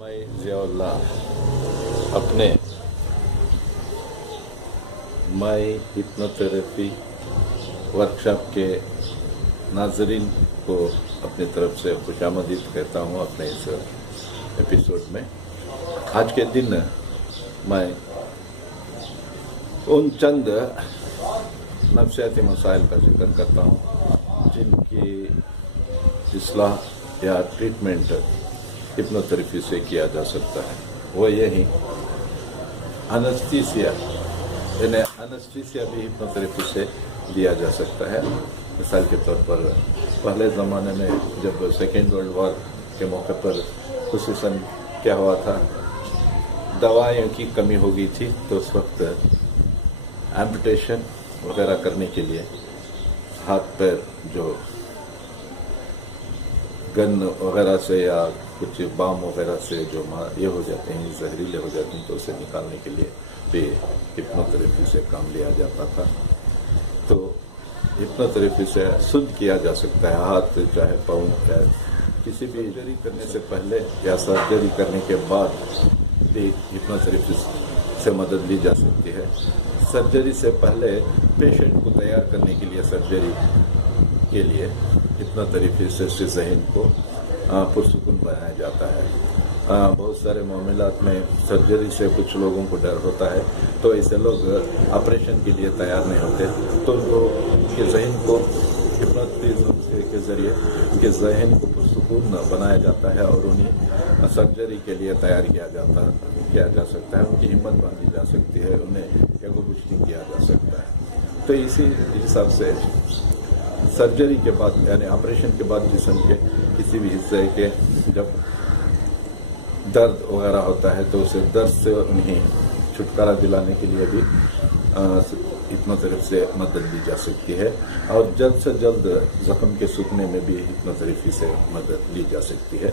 मैं ज़ियाउल्लाह अपने मैं हिप्नोथेरेपी वर्कशॉप के नाज़रीन को अपनी तरफ से खुशामदीद कहता हूँ अपने इस एपिसोड में। आज के दिन मैं उन चंद नफ्सियाती मसाइल का जिक्र करता हूँ जिनकी इस्लाह या ट्रीटमेंट हिप्नोथेरेपी से किया जा सकता है। वो यही एनेस्थीसिया, यानी एनेस्थीसिया भी हिप्नोथेरेपी से दिया जा सकता है। मिसाल के तौर पर पहले ज़माने में जब सेकेंड वर्ल्ड वॉर के मौके पर खुसूसन क्या हुआ था, दवाइयों की कमी हो गई थी, तो उस वक्त एम्पुटेशन वगैरह करने के लिए हाथ पैर जो गन वगैरह से या कुछ बाम वगैरह से जो ये हो जाते हैं, जहरीले हो जाते हैं, तो उसे निकालने के लिए भी हिप्नोथेरेपी से काम लिया जाता था। तो हिप्नोथेरेपी से शुद्ध किया जा सकता है हाथ, चाहे पाँव, चाहे किसी भी सर्जरी करने से पहले या सर्जरी करने के बाद भी हिप्नोथेरेपी से मदद ली जा सकती है। सर्जरी से पहले पेशेंट को तैयार करने के लिए सर्जरी के लिए हिप्नोथेरेपी से ज़हन को पुरसुकून बनाया जाता है। बहुत सारे मामलात में सर्जरी से कुछ लोगों को डर होता है, तो ऐसे लोग ऑपरेशन के लिए तैयार नहीं होते, तो उनके ज़हन को हिप्नोटिज्म के ज़रिए उनके ज़हन को पुरसुकून बनाया जाता है और उन्हें सर्जरी के लिए तैयार किया जा सकता है। उनकी हिम्मत बांधी जा सकती है, उन्हें एगो बूस्टिंग किया जा सकता है। तो इसी हिसाब से सर्जरी के बाद यानी ऑपरेशन के बाद जिस्म के किसी भी हिस्से के जब दर्द वगैरह होता है, तो उसे दर्द से उन्हें छुटकारा दिलाने के लिए भी हिप्नोथेरेपी से मदद ली जा सकती है। और जल्द से जल्द जख्म के सूखने में भी हिप्नोथेरेपी से मदद ली जा सकती है।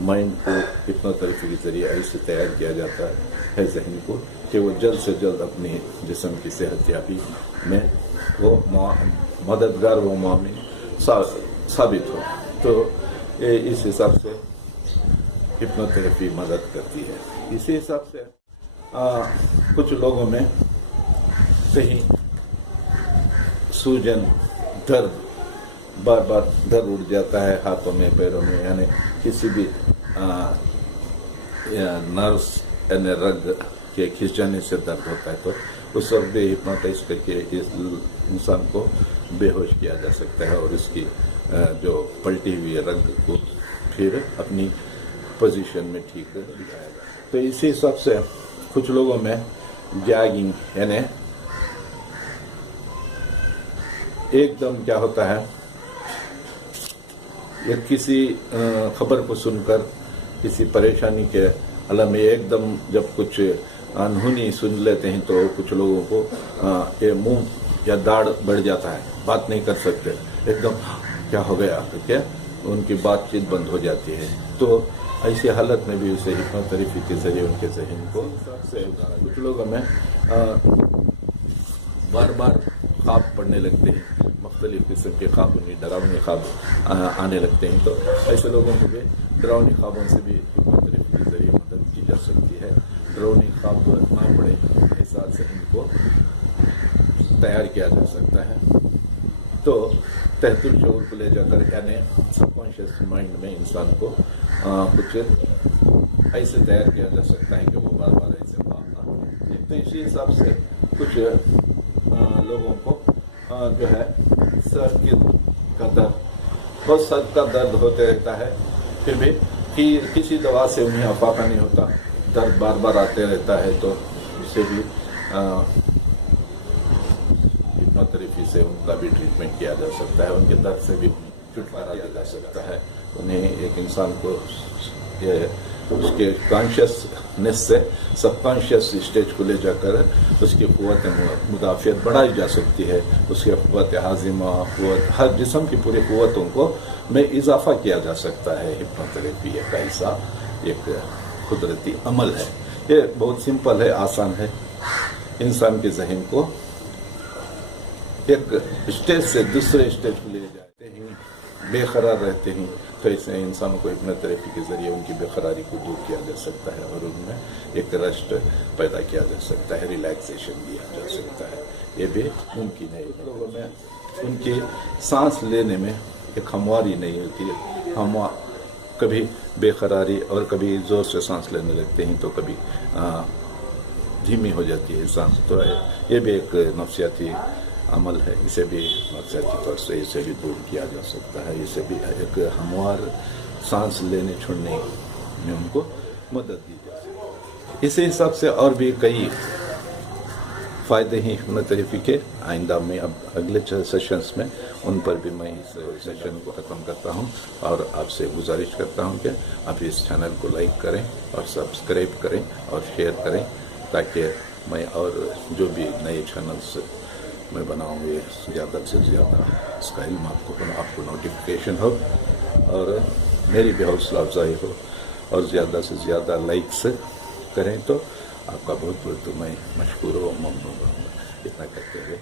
माइंड को हिप्नोथेरेपी के जरिए ऐसे तैयार किया जाता है ज़हन को कि वो जल्द से जल्द अपनी जिस्म की सेहतयाबी में वो मददगार वो मुआमिन साबित हो। तो इस हिसाब से हिप्नोथेरेपी मदद करती है। इसी हिसाब से कुछ लोगों में कहीं सूजन, दर्द, बार बार दर्द उठ जाता है हाथों में, पैरों में, यानी किसी भी नर्व्स यानी रग के खिंच जाने से दर्द होता है, तो उस वक्त भी हिप्नोटाइज करके इस इंसान को बेहोश किया जा सकता है और इसकी जो पलटी हुई रग को फिर अपनी पोजीशन में ठीक दिखाया जाए। तो इसी हिसाब से कुछ लोगों में जैगिंग यानी एकदम क्या होता है, या किसी खबर को सुनकर किसी परेशानी के अलम में एकदम जब कुछ अनहोनी सुन लेते हैं, तो कुछ लोगों को ये मुंह या दाढ़ बढ़ जाता है, बात नहीं कर सकते, एकदम क्या हो गया क्या उनकी बातचीत बंद हो जाती है। तो ऐसी हालत में भी उसे हिप्नोथेरेपी के जरिए उनके ज़हन को कुछ लोगों में बार बार ख्वाब पड़ने लगते हैं, मुख्तलिफ किस्म के ख्वाब, उन्हें डरावने ख्वाब आने लगते हैं, तो ऐसे लोगों को भी डरावने ख्वाबों से भी हिप्नोथेरेपी के जरिए मदद की जा सकती है। डरावने ख्वाब ना पड़े इस हिसाब से इनको तैयार किया जा सकता है। तो तहतुल शऊर को ले जाकर यानी सबकॉन्शियस माइंड में इंसान को कुछ ऐसे तैयार किया जा सकता है कि वो बार बार ऐसे भावना। तो इसी हिसाब से कुछ लोगों को जो है सर का दर्द, बहुत सर का दर्द होते रहता है, फिर भी किसी दवा से उन्हें अफाका नहीं होता, दर्द बार बार आते रहता है, तो इससे भी हिप्नोथेरेपी से उनका भी ट्रीटमेंट किया जा सकता है, उनके दर्द से भी छुटकारा दिया जा सकता है। उन्हें एक इंसान को उसके कॉन्शियसनेस से सबकॉन्शियस स्टेज को ले जाकर उसकी क़ुव्वत मुदाफ़ियत बढ़ाई जा सकती है, उसकी क़ुव्वत हाज़िमा, क़ुव्वत हर जिस्म की पूरी क़ुव्वतों को में इजाफ़ा किया जा सकता है। हिप्नोथेरेपी एक ऐसा एक कुदरती अमल है, ये बहुत सिंपल है, आसान है, इंसान के ज़हन को एक स्टेज से दूसरे स्टेज को ले जाते हैं। बेकरार रहते हैं, तो ऐसे इंसानों को हिप्नोथेरेपी के जरिए उनकी बेकरारी को दूर किया जा सकता है और उनमें एक रस्ट पैदा किया जा सकता है, रिलैक्सेशन दिया जा सकता है। ये भी मुमकिन है। लोगों में उनके सांस लेने में एक हमवारी नहीं होती है, हम कभी बेकरारी और कभी ज़ोर से सांस लेने लगते हैं तो कभी धीमी हो जाती है सांस। तो ये भी एक नफ्सियाती अमल है, इसे भी नफ्सियाती तौर से इसे भी दूर किया जा सकता है। इसे भी एक हमवार सांस लेने छोड़ने में उनको मदद दी जा सकती है। इसी हिसाब से और भी कई फ़ायदे हैं हिप्नोथेरेपी के। आइंदा में अब अगले सेशंस में उन पर भी मैं इस सेशन को ख़त्म करता हूं और आपसे गुजारिश करता हूं कि आप इस चैनल को लाइक करें और सब्सक्राइब करें और शेयर करें, ताकि मैं और जो भी नए चैनल्स मैं बनाऊंगे ज़्यादा से ज़्यादा इसका इल्म आपको नोटिफिकेशन हो और मेरी भी हौसला अफजाई हो और ज़्यादा से ज़्यादा लाइक्स करें तो आपका बहुत बहुत मैं मशकूर व ममनून रहूँगा। इतना कहते हुए